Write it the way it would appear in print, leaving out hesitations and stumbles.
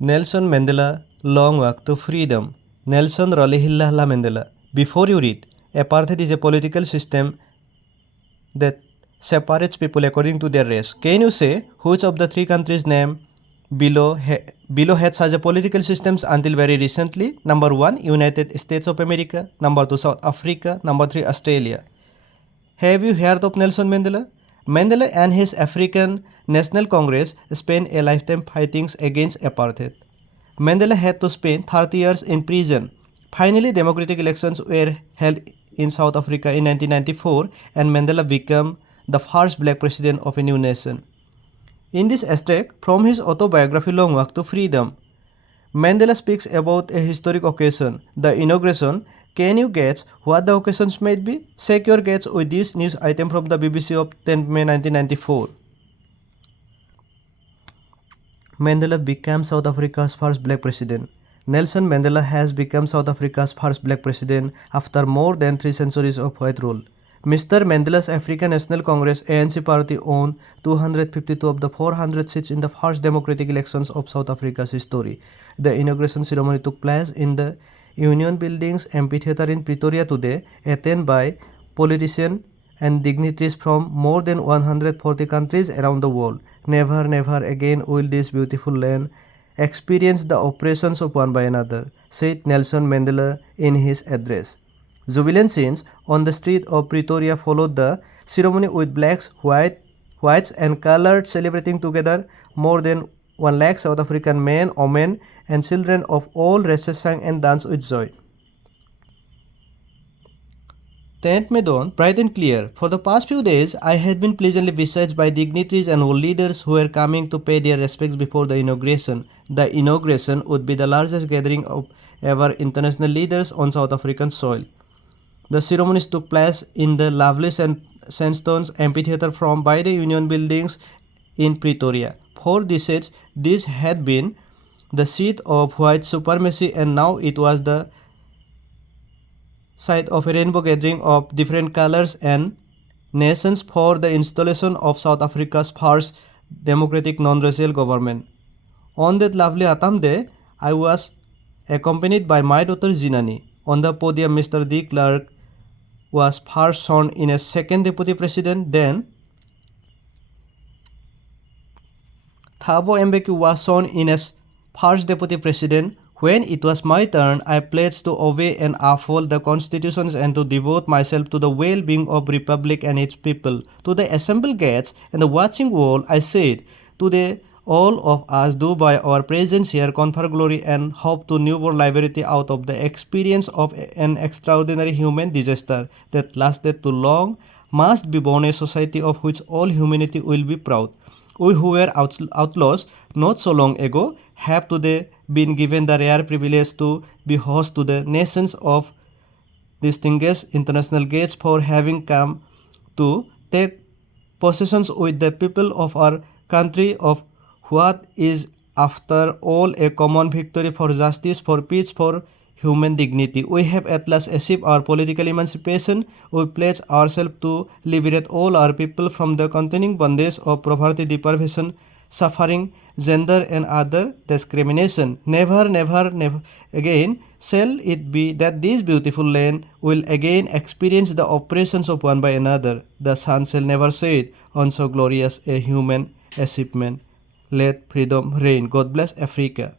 Nelson Mandela, Long Walk to Freedom. Nelson Rolihilla Mandela. Before you read, apartheid is a political system that separates people according to their race. Can you say which of the three countries named below had such a political systems until very recently? Number 1, United States of America. Number 2, South Africa. Number 3, Australia. Have you heard of Nelson Mandela? Mandela and his African National Congress spent a lifetime fighting against apartheid. Mandela had to spend 30 years in prison. Finally, democratic elections were held in South Africa in 1994 and Mandela became the first black president of a new nation. In this extract from his autobiography Long Walk to Freedom, Mandela speaks about a historic occasion, the inauguration. Can you guess what the occasions might be? Check your guess with this news item from the BBC of 10 May 1994. Mandela became South Africa's first black president. Nelson Mandela has become South Africa's first black president after more than 3 centuries of white rule. Mr. Mandela's African National Congress ANC party won 252 of the 400 seats in the first democratic elections of South Africa's history. The inauguration ceremony took place in the Union Buildings Amphitheatre in Pretoria today, attended by politicians and dignitaries from more than 140 countries around the world. Never, never again will this beautiful land experience the oppressions of one by another, said Nelson Mandela in his address. Jubilant scenes on the street of Pretoria followed the ceremony with blacks, whites and colored celebrating together. More than 1 lakh South African men, women and children of all races sang and danced with joy. 10th May dawn, bright and clear. For the past few days, I had been pleasantly besieged by dignitaries and world leaders who were coming to pay their respects before the inauguration. The inauguration would be the largest gathering of ever international leaders on South African soil. The ceremonies took place in the lovely sandstone amphitheatre from by the Union Buildings in Pretoria. For decades, this had been the seat of white supremacy, and now it was the site of a rainbow gathering of different colors and nations for the installation of South Africa's first democratic non-racial government. On that lovely autumn day, I was accompanied by my daughter Zinani. On the podium, Mr. De Klerk was first sworn in as second deputy president. Then Thabo Mbeki was sworn in as first deputy president. When it was my turn, I pledged to obey and uphold the constitutions and to devote myself to the well-being of Republic and its people. To the assembled guests and the watching world, I said, today all of us do by our presence here confer glory and hope to newborn liberty out of the experience of an extraordinary human disaster that lasted too long, must be born a society of which all humanity will be proud. We who were outlaws not so long ago have today been given the rare privilege to be host to the nations of distinguished international guests for having come to take possessions with the people of our country of what is after all a common victory for justice, for peace, for human dignity. We have at last achieved our political emancipation. We pledge ourselves to liberate all our people from the containing bondage of poverty, deprivation, suffering, gender and other discrimination. Never, never, never again shall it be that this beautiful land will again experience the oppressions of one by another. The sun shall never set on so glorious a human achievement. Let freedom reign. God bless Africa.